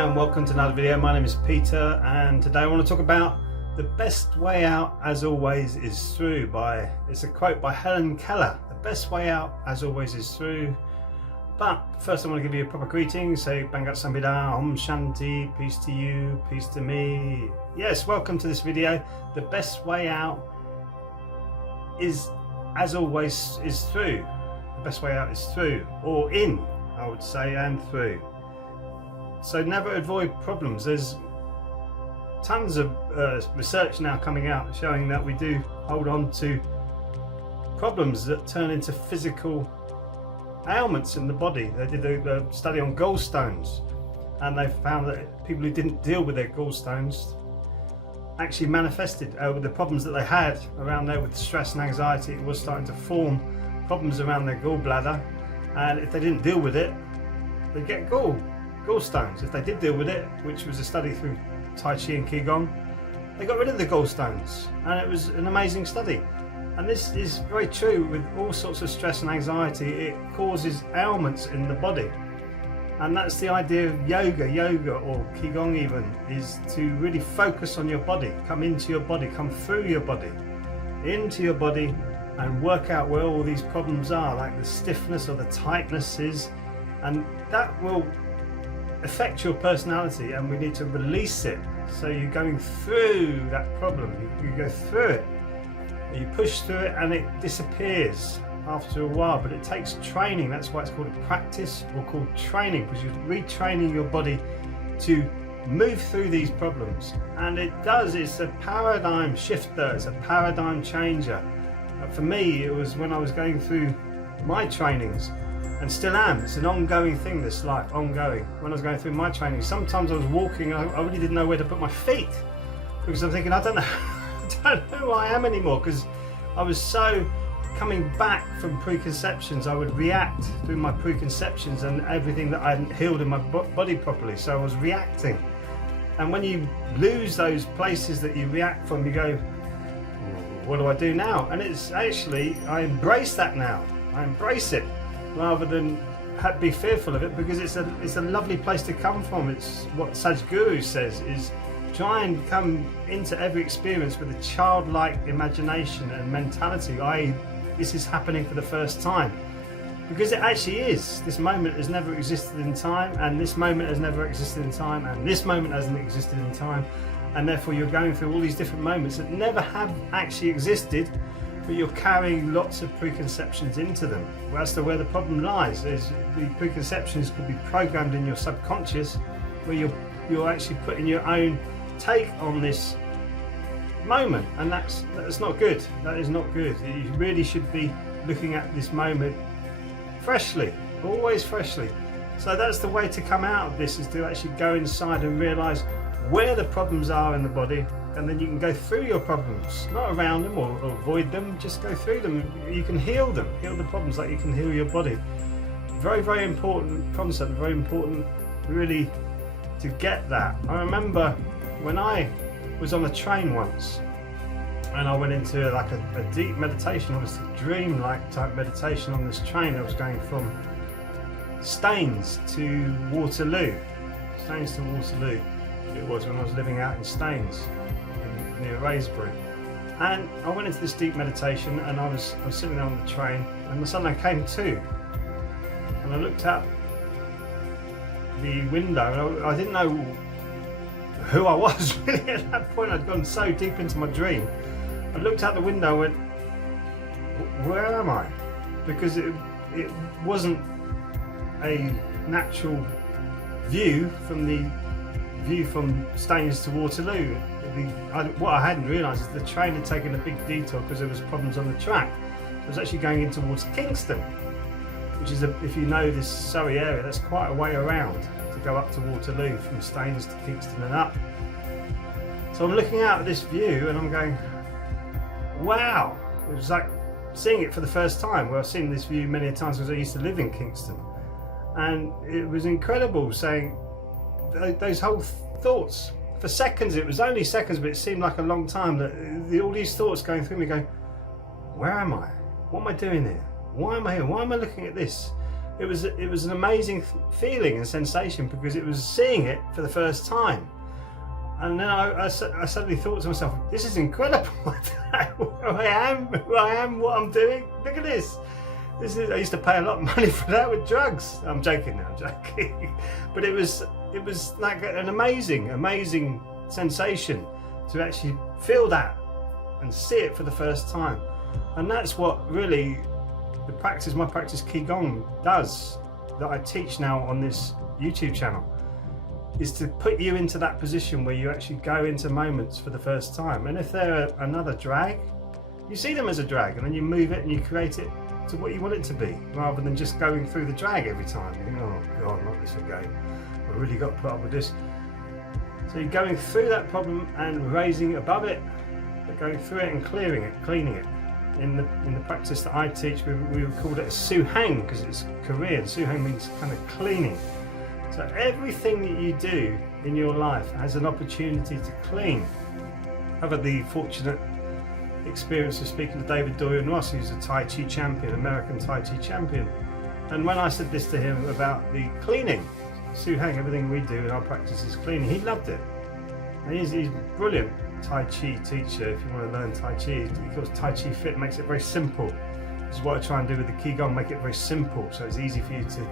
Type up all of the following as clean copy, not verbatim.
Hi and welcome to another video. My name is Peter and today I want to talk about the best way out as always is through. It's a quote by Helen Keller. The best way out as always is through. But first I want to give you a proper greeting. Say Bangat Sambhida, Om Shanti, peace to you, peace to me. Yes, welcome to this video. The best way out is as always is through. The best way out is through, or in, I would say, and through. So never avoid problems. There's tons of research now coming out showing that we do hold on to problems that turn into physical ailments in the body. They did a study on gallstones and they found that people who didn't deal with their gallstones actually manifested the problems that they had around there with stress and anxiety. It was starting to form problems around their gallbladder, and if they didn't deal with it, they'd get gallstones. If they did deal with it, which was a study through Tai Chi and Qigong, they got rid of the gallstones, and it was an amazing study. And this is very true with all sorts of stress and anxiety. It causes ailments in the body, and that's the idea of yoga or Qigong even, is to really focus on your body, come into your body, come through your body, into your body, and work out where all these problems are, like the stiffness or the tightness is, and that will affect your personality, and we need to release it. So you're going through that problem, you go through it, you push through it, and it disappears after a while. But it takes training. That's why it's called a practice, or called training, because you're retraining your body to move through these problems. And it does, it's a paradigm shifter, it's a paradigm changer. For me, it was when I was going through my trainings, and still am. It's an ongoing thing, this life, ongoing. When I was going through my training, sometimes I was walking and I really didn't know where to put my feet, because I'm thinking, I don't know, I don't know who I am anymore, because I was so coming back from preconceptions. I would react through my preconceptions and everything that I hadn't healed in my body properly, so I was reacting. And when you lose those places that you react from, you go, what do I do now? And it's actually, I embrace that now. I embrace it, rather than be fearful of it, because it's a lovely place to come from. It's what Sadhguru says, is try and come into every experience with a childlike imagination and mentality, i.e. this is happening for the first time, because it actually is. This moment has never existed in time, and this moment has never existed in time, and this moment hasn't existed in time, and therefore you're going through all these different moments that never have actually existed, but you're carrying lots of preconceptions into them. Well, that's where the problem lies. Is the preconceptions could be programmed in your subconscious, where you're actually putting your own take on this moment, and that's not good. That is not good. You really should be looking at this moment freshly, always freshly. So that's the way to come out of this, is to actually go inside and realize where the problems are in the body, and then you can go through your problems, not around them or avoid them, just go through them. You can heal them, heal the problems like you can heal your body. Very, very important concept, very important really to get that. I remember when I was on a train once, and I went into like a deep meditation, almost a dream-like type meditation on this train that was going from Staines to Waterloo. Staines to Waterloo it was, when I was living out in Staines, near Raysbury. And I went into this deep meditation, and I was sitting there on the train, and suddenly I came to, and I looked out the window, and I didn't know who I was really at that point. I'd gone so deep into my dream. I looked out the window and went, where am I? Because it wasn't a natural view from Staines to Waterloo. What I hadn't realised is the train had taken a big detour because there was problems on the track. So it was actually going in towards Kingston, which is, if you know this Surrey area, that's quite a way around to go up to Waterloo, from Staines to Kingston and up. So I'm looking out at this view and I'm going, wow. It was like seeing it for the first time. Well, I've seen this view many times because I used to live in Kingston, and it was incredible, saying those whole thoughts. For seconds, it was only seconds, but it seemed like a long time, that all these thoughts going through me, going, where am I? What am I doing here? Why am I here? Why am I looking at this? it was an amazing feeling and sensation, because it was seeing it for the first time. And then I suddenly thought to myself, this is incredible. Who I am, what I'm doing. Look at this. I used to pay a lot of money for that with drugs. I'm joking now, I'm joking. But it was like an amazing sensation to actually feel that and see it for the first time. And that's what really my practice Qigong does, that I teach now on this YouTube channel, is to put you into that position where you actually go into moments for the first time. And if they're another drag, you see them as a drag, and then you move it and you create it to what you want it to be, rather than just going through the drag every time. You think, oh God, not this again. I really got to put up with this. So you're going through that problem and raising above it, but going through it and clearing it, cleaning it. In the practice that I teach, we would call it a Suhang, because it's Korean. Suhang means kind of cleaning. So everything that you do in your life has an opportunity to clean. I've had the fortunate experience of speaking to David Dorian Ross, who's a Tai Chi champion, American Tai Chi champion. And when I said this to him about the cleaning, Suhang, everything we do in our practice is cleaning, he loved it. And he's brilliant Tai Chi teacher. If you want to learn Tai Chi, he calls Tai Chi Fit, makes it very simple. This is what I try and do with the Qigong, make it very simple, so it's easy for you to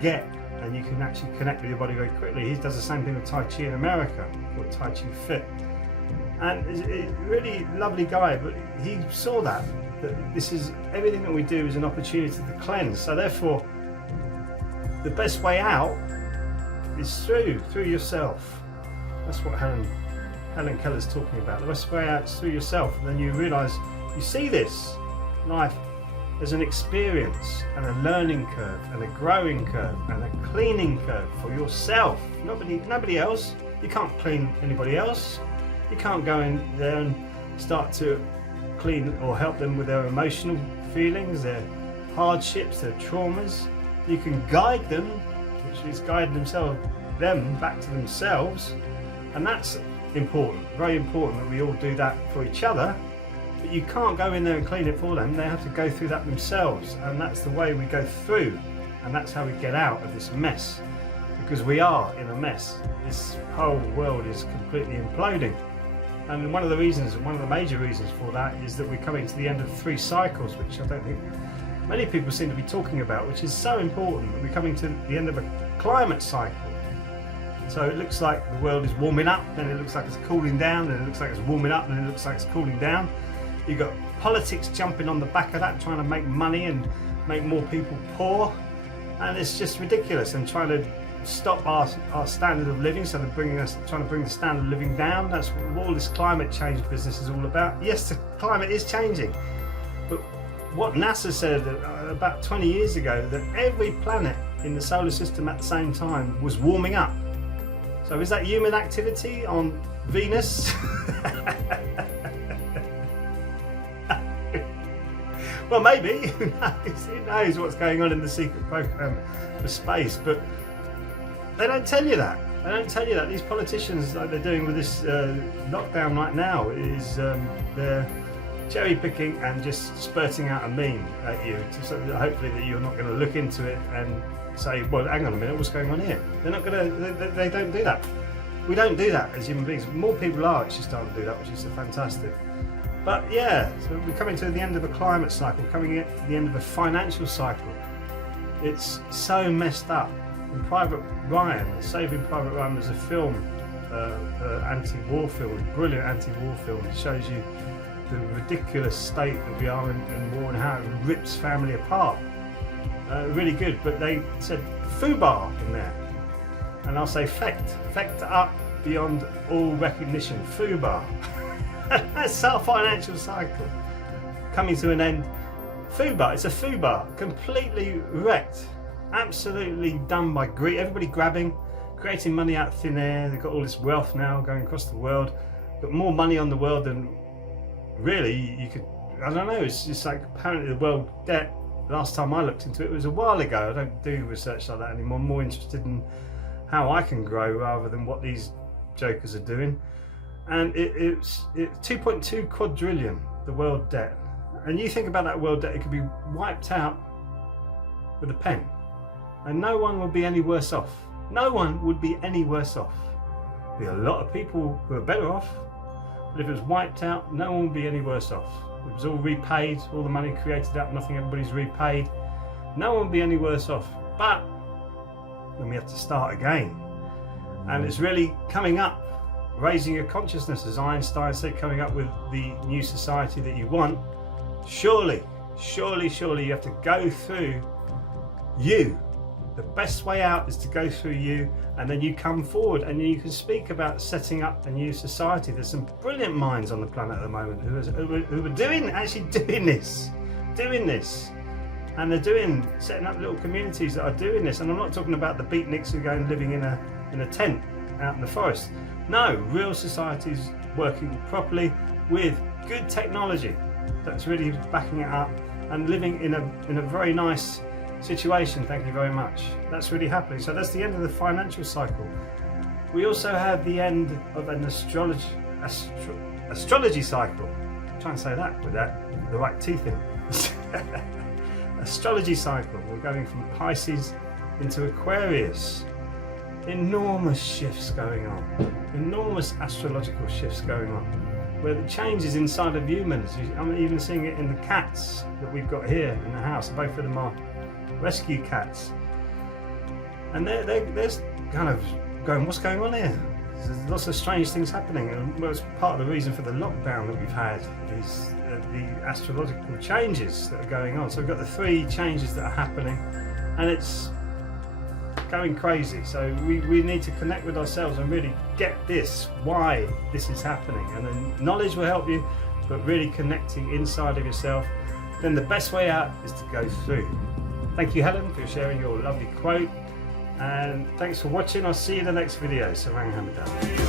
get, and you can actually connect with your body very quickly. He does the same thing with Tai Chi in America, called Tai Chi Fit. And he's a really lovely guy, but he saw that this is, everything that we do is an opportunity to cleanse. So therefore, the best way out is through yourself. That's what Helen Keller's talking about. The best way out is through yourself, and then you realise, you see this life as an experience and a learning curve and a growing curve and a cleaning curve for yourself. Nobody else. You can't clean anybody else. You can't go in there and start to clean or help them with their emotional feelings, their hardships, their traumas. You can guide them, which is guide them back to themselves, and that's important, very important that we all do that for each other. But you can't go in there and clean it for them. They have to go through that themselves, and that's the way we go through, and that's how we get out of this mess, because we are in a mess. This whole world is completely imploding, and one of the major reasons for that is that we're coming to the end of 3 cycles, which I don't think many people seem to be talking about, which is so important. We're coming to the end of a climate cycle. So it looks like the world is warming up, then it looks like it's cooling down, then it looks like it's warming up, then it looks like it's cooling down. You've got politics jumping on the back of that, trying to make money and make more people poor, and it's just ridiculous, and trying to stop our standard of living, so they're trying to bring the standard of living down. That's what all this climate change business is all about. Yes, the climate is changing, but what NASA said about 20 years ago, that every planet in the solar system at the same time was warming up. So is that human activity on Venus? Well, maybe. Who knows what's going on in the secret program for space? But they don't tell you that. They don't tell you that. These politicians, like they're doing with this lockdown right now, is they're cherry picking and just spurting out a meme at you, so that hopefully that you're not going to look into it and say, well, hang on a minute, what's going on here? They're not going to. They don't do that. We don't do that as human beings. More people are actually starting to do that, which is fantastic. But yeah, so we're coming to the end of a climate cycle, coming at the end of a financial cycle. It's so messed up. In Private Ryan, Saving Private Ryan, was a film, anti-war film, brilliant anti-war film. It shows you the ridiculous state that we are in war and how it rips family apart. Really good, but they said FUBAR in there, and I'll say fecht up beyond all recognition, FUBAR. That's our financial cycle coming to an end. FUBAR, it's a FUBAR, completely wrecked, absolutely done by greed. Everybody grabbing, creating money out of thin air. They've got all this wealth now going across the world, got more money on the world than really you could. I don't know, it's just like apparently the world debt, last time I looked into it was a while ago. I don't do research like that anymore. I'm more interested in how I can grow rather than what these jokers are doing. And it's 2.2 quadrillion, the world debt. And you think about that world debt, it could be wiped out with a pen. and no one would be any worse off. No one would be any worse off. There'd be a lot of people who are better off, but if it was wiped out, no one would be any worse off. It was all repaid, all the money created out of nothing, everybody's repaid. No one would be any worse off. But then we have to start again. And it's really coming up, raising your consciousness, as Einstein said, coming up with the new society that you want. Surely you have to go through you. The best way out is to go through you, and then you come forward and you can speak about setting up a new society. There's some brilliant minds on the planet at the moment who are actually doing this. And they're setting up little communities that are doing this. And I'm not talking about the beatniks who go and living in a tent out in the forest. No, real societies working properly with good technology that's really backing it up and living in a very nice situation. Thank you very much. That's really happening. So that's the end of the financial cycle. We also have the end of an astrology cycle. I'm trying to say that with the right teeth in. Astrology cycle. We're going from Pisces into Aquarius. Enormous shifts going on. Enormous astrological shifts going on, where the changes inside of humans. I'm even seeing it in the cats that we've got here in the house. Both of them are rescue cats, and they're kind of going, what's going on here? There's lots of strange things happening, and well, it's part of the reason for the lockdown that we've had is the astrological changes that are going on. So we've got the 3 changes that are happening, and it's going crazy. So we need to connect with ourselves and really get this, why this is happening, and then knowledge will help you, but really connecting inside of yourself. Then the best way out is to go through. Thank you, Helen, for sharing your lovely quote, and thanks for watching. I'll see you in the next video. Sarang Hamadan.